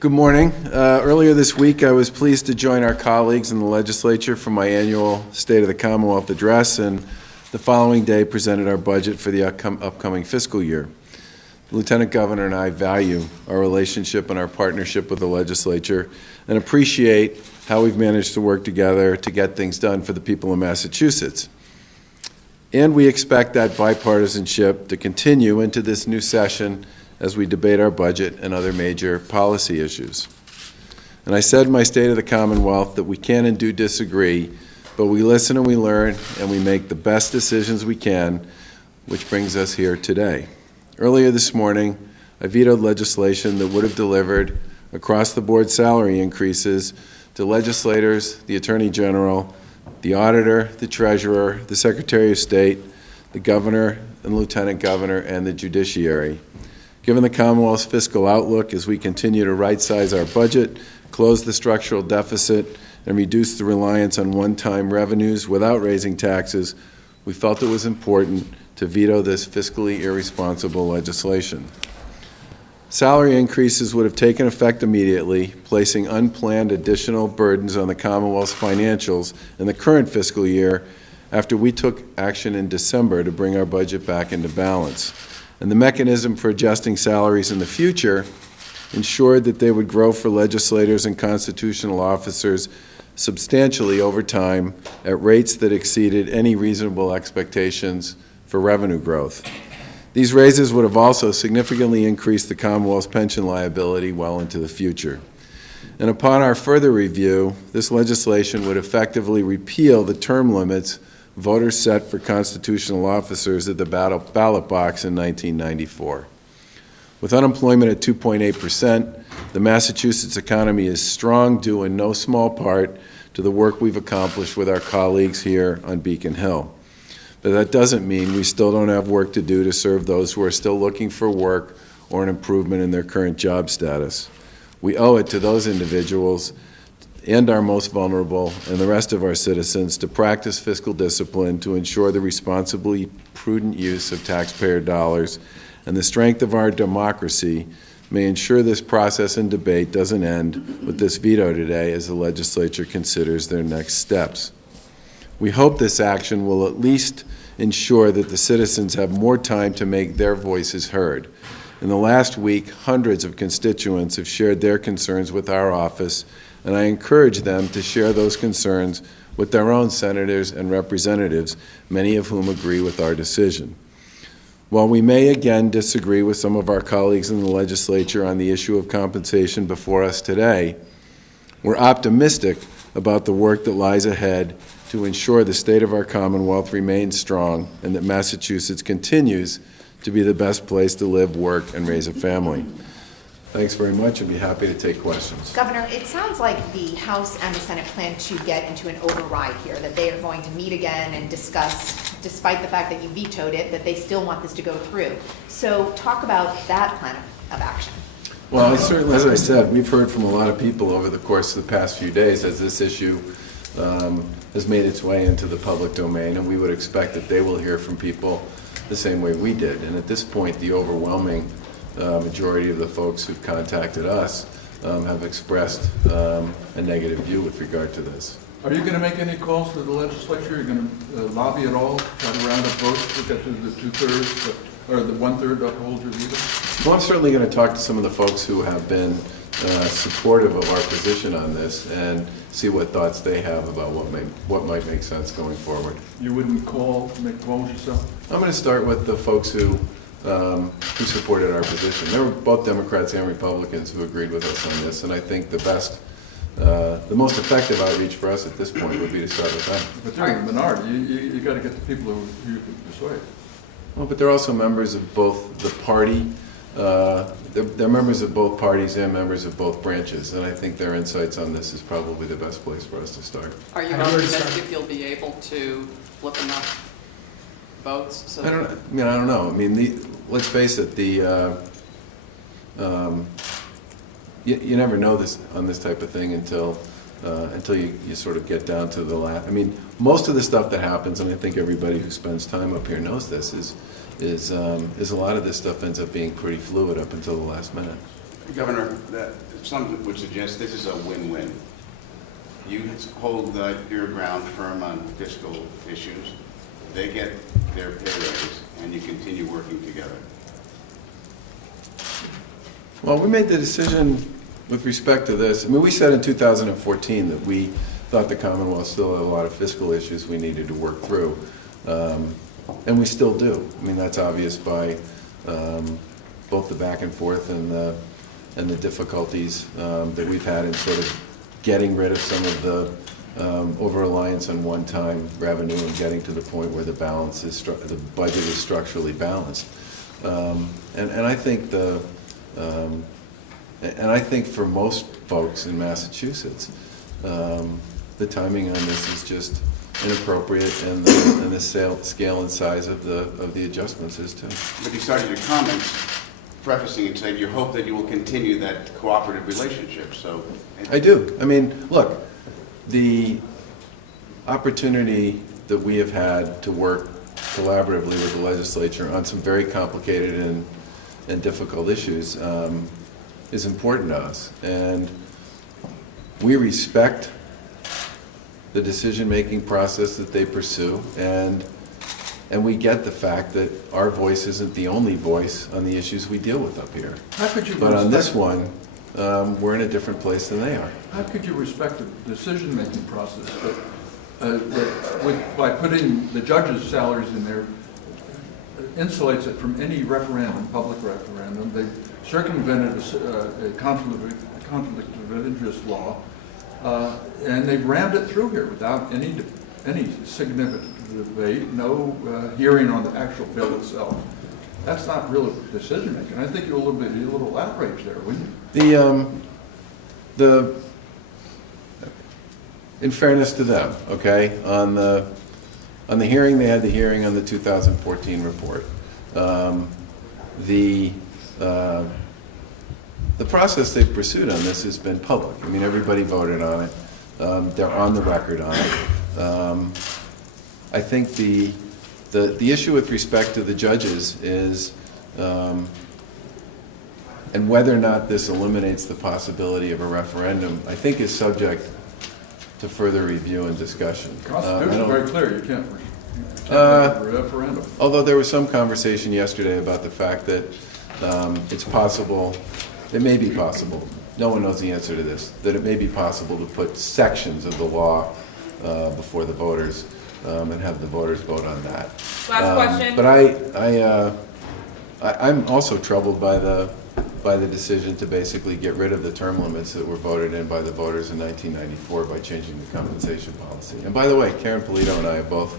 Good morning. Earlier this week, I was pleased to join our colleagues in the legislature for my annual State of the Commonwealth address, and the following day presented our budget for the upcoming fiscal year. The Lieutenant Governor and I value our relationship and our partnership with the legislature and appreciate how we've managed to work together to get things done for the people of Massachusetts. And we expect that bipartisanship to continue into this new session as we debate our budget and other major policy issues. And I said in my State of the Commonwealth that we can and do disagree, but we listen and we learn and we make the best decisions we can, which brings us here today. Earlier this morning, I vetoed legislation that would have delivered across-the-board salary increases to legislators, the Attorney General, the Auditor, the Treasurer, the Secretary of State, the Governor and Lieutenant Governor, and the Judiciary. Given the Commonwealth's fiscal outlook as we continue to right-size our budget, close the structural deficit, and reduce the reliance on one-time revenues without raising taxes, we felt it was important to veto this fiscally irresponsible legislation. Salary increases would have taken effect immediately, placing unplanned additional burdens on the Commonwealth's financials in the current fiscal year after we took action in December to bring our budget back into balance. And the mechanism for adjusting salaries in the future ensured that they would grow for legislators and constitutional officers substantially over time at rates that exceeded any reasonable expectations for revenue growth. These raises would have also significantly increased the Commonwealth's pension liability well into the future. And upon our further review, this legislation would effectively repeal the term limits voters set for constitutional officers at the ballot box in 1994. With unemployment at 2.8%, the Massachusetts economy is strong due in no small part to the work we've accomplished with our colleagues here on Beacon Hill. But that doesn't mean we still don't have work to do to serve those who are still looking for work or an improvement in their current job status. We owe it to those individuals and our most vulnerable and the rest of our citizens to practice fiscal discipline to ensure the responsibly prudent use of taxpayer dollars, and the strength of our democracy may ensure this process and debate doesn't end with this veto today as the legislature considers their next steps. We hope this action will at least ensure that the citizens have more time to make their voices heard. In the last week, hundreds of constituents have shared their concerns with our office, and I encourage them to share those concerns with their own senators and representatives, many of whom agree with our decision. While we may again disagree with some of our colleagues in the legislature on the issue of compensation before us today, we're optimistic about the work that lies ahead to ensure the state of our Commonwealth remains strong and that Massachusetts continues to be the best place to live, work, and raise a family. Thanks very much. I'd be happy to take questions. Governor, it sounds like the House and the Senate plan to get into an override here, that they are going to meet again and discuss, despite the fact that you vetoed it, that they still want this to go through. So talk about that plan of action. Well, certainly, as I said, we've heard from a lot of people over the course of the past few days as this issue has made its way into the public domain, and we would expect that they will hear from people the same way we did. And at this point, the overwhelming majority of the folks who've contacted us have expressed a negative view with regard to this. Are you going to make any calls to the legislature? Are you going to lobby at all, try to round up votes to get to the two-thirds or the one-third to uphold your veto? Well, I'm certainly going to talk to some of the folks who have been supportive of our position on this and see what thoughts they have about what might make sense going forward. You wouldn't make calls yourself? I'm going to start with the folks who supported our position. There were both Democrats and Republicans who agreed with us on this, and I think the most effective outreach for us at this point would be to start with them. But they're in the minority. You got to get the people who you can persuade. Well, but they're also members of both the party. They're members of both parties and members of both branches, and I think their insights on this is probably the best place for us to start. Are you optimistic you'll be able to flip enough votes? So I don't know. I mean, let's face it. You never know this on this type of thing until you sort of get down to the last. I mean, most of the stuff that happens, and I think everybody who spends time up here knows this, is a lot of this stuff ends up being pretty fluid up until the last minute. Governor, some would suggest this is a win-win. You hold your ground firm on fiscal issues, they get their pay raise, and you continue working together. Well, we made the decision with respect to this. I mean, we said in 2014 that we thought the Commonwealth still had a lot of fiscal issues we needed to work through. And we still do. I mean, that's obvious by both the back and forth and the difficulties that we've had in sort of getting rid of some of the over-reliance on one-time revenue and getting to the point where the budget is structurally balanced. And I think I think for most folks in Massachusetts, the timing on this is just inappropriate, and the scale and size of the adjustments is too. But you started your comments prefacing and saying you hope that you will continue that cooperative relationship, so. I do. I mean, look, the opportunity that we have had to work collaboratively with the legislature on some very complicated and difficult issues is important to us. And we respect the decision-making process that they pursue, and we get the fact that our voice isn't the only voice on the issues we deal with up here. How could you But on this respect- one, we're in a different place than they are. How could you respect the decision-making process by putting the judges' salaries in there, insulates it from any referendum, public referendum? They circumvented a conflict of interest law, and they've rammed it through here without any significant debate, no hearing on the actual bill itself. That's not real decision-making. I think you're a little outraged there, wouldn't you? In fairness to them, okay, on the hearing, they had the hearing on the 2014 report. The process they've pursued on this has been public. I mean, everybody voted on it. They're on the record on it. I think the issue with respect to the judges is, and whether or not this eliminates the possibility of a referendum, I think is subject to further review and discussion. The Constitution is very clear. You can't have a referendum. Although there was some conversation yesterday about the fact that it's possible, it may be possible, no one knows the answer to this, that it may be possible to put sections of the law before the voters and have the voters vote on that. Last question. But I'm also troubled by the decision to basically get rid of the term limits that were voted in by the voters in 1994 by changing the compensation policy. And by the way, Karen Polito and I have both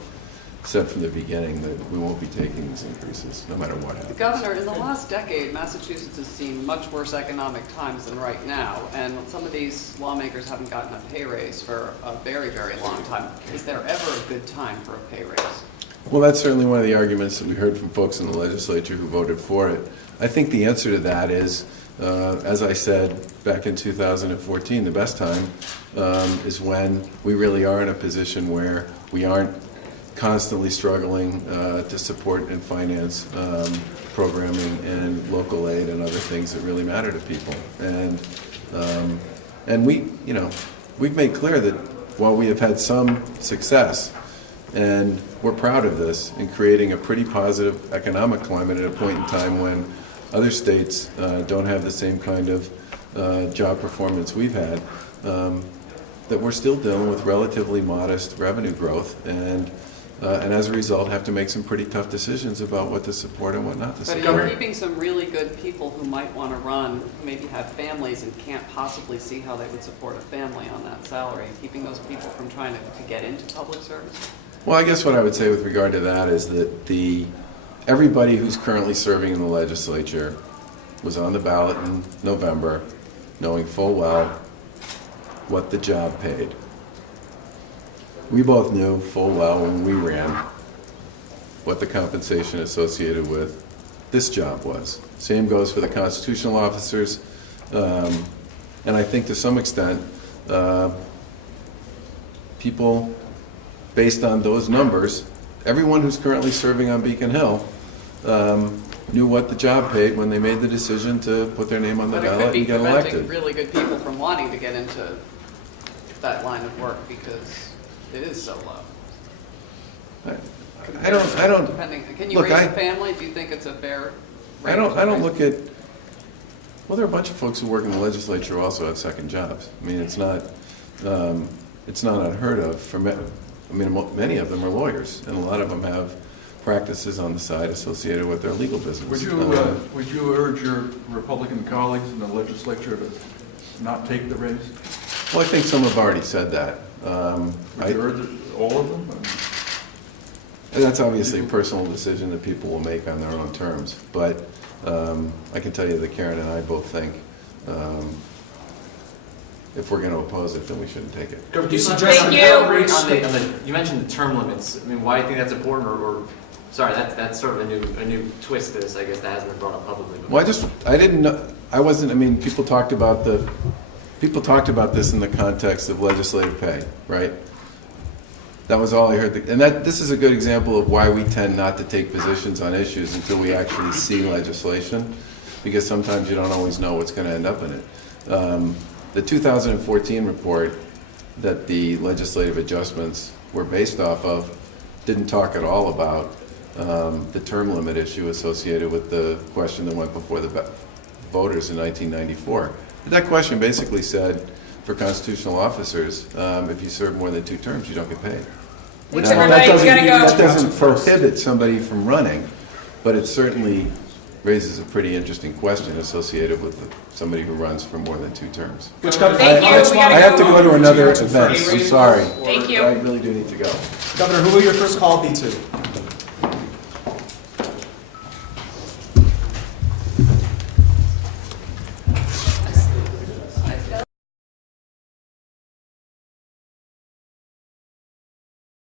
said from the beginning that we won't be taking these increases, no matter what happens. Governor, in the last decade, Massachusetts has seen much worse economic times than right now, and some of these lawmakers haven't gotten a pay raise for a very, very long time. Is there ever a good time for a pay raise? Well, that's certainly one of the arguments that we heard from folks in the legislature who voted for it. I think the answer to that is, as I said back in 2014, the best time is when we really are in a position where we aren't constantly struggling to support and finance programming and local aid and other things that really matter to people. And we've made clear that while we have had some success, and we're proud of this, in creating a pretty positive economic climate at a point in time when other states don't have the same kind of job performance we've had, that we're still dealing with relatively modest revenue growth, and as a result have to make some pretty tough decisions about what to support and what not to But support. you're keeping some really good people who might want to run, who maybe have families and can't possibly see how they would support a family on that salary, keeping those people from trying to get into public service? Well, I guess what I would say with regard to that is that everybody who's currently serving in the legislature was on the ballot in November, knowing full well what the job paid. We both knew full well when we ran what the compensation associated with this job was. Same goes for the constitutional officers, and I think to some extent, people, based on those numbers, everyone who's currently serving on Beacon Hill knew what the job paid when they made the decision to put their name on the But it could ballot be and get preventing elected. really good people from wanting to get into that line of work because it is so low. I don't, Depending, can you look, raise a family? Do you think it's a fair? I don't look at, well, there are a bunch of folks who work in the legislature who also have second jobs. I mean, it's not unheard of for many of them are lawyers, and a lot of them have practices on the side associated with their legal business. Would you urge your Republican colleagues in the legislature to not take the raise? Well, I think some have already said that. Would you urge all of them? And that's obviously a personal decision that people will make on their own terms, but I can tell you that Karen and I both think if we're going to oppose it, then we shouldn't take it. Do you suggest on an the- outrage on the- you mentioned the term limits. I mean, why do you think that's important, or sorry, that's sort of a new twist to this, I guess, that hasn't been brought up publicly. Well, I didn't know, I wasn't, I mean, people talked about this in the context of legislative pay, right? That was all I heard. And this is a good example of why we tend not to take positions on issues until we actually see legislation, because sometimes you don't always know what's going to end up in it. The 2014 report that the legislative adjustments were based off of didn't talk at all about the term limit issue associated with the question that went before the voters in 1994. That question basically said, for constitutional officers, if you serve more than 2 terms, you don't get paid. Which Now, everybody, you gotta that go. doesn't prohibit somebody from running, but it certainly raises a pretty interesting question associated with somebody who runs for more than 2 terms. Which Governor, I we gotta have to go. go to another First event, I'm raises sorry. Thank you. I really do need to go. Governor, who will your first call be to?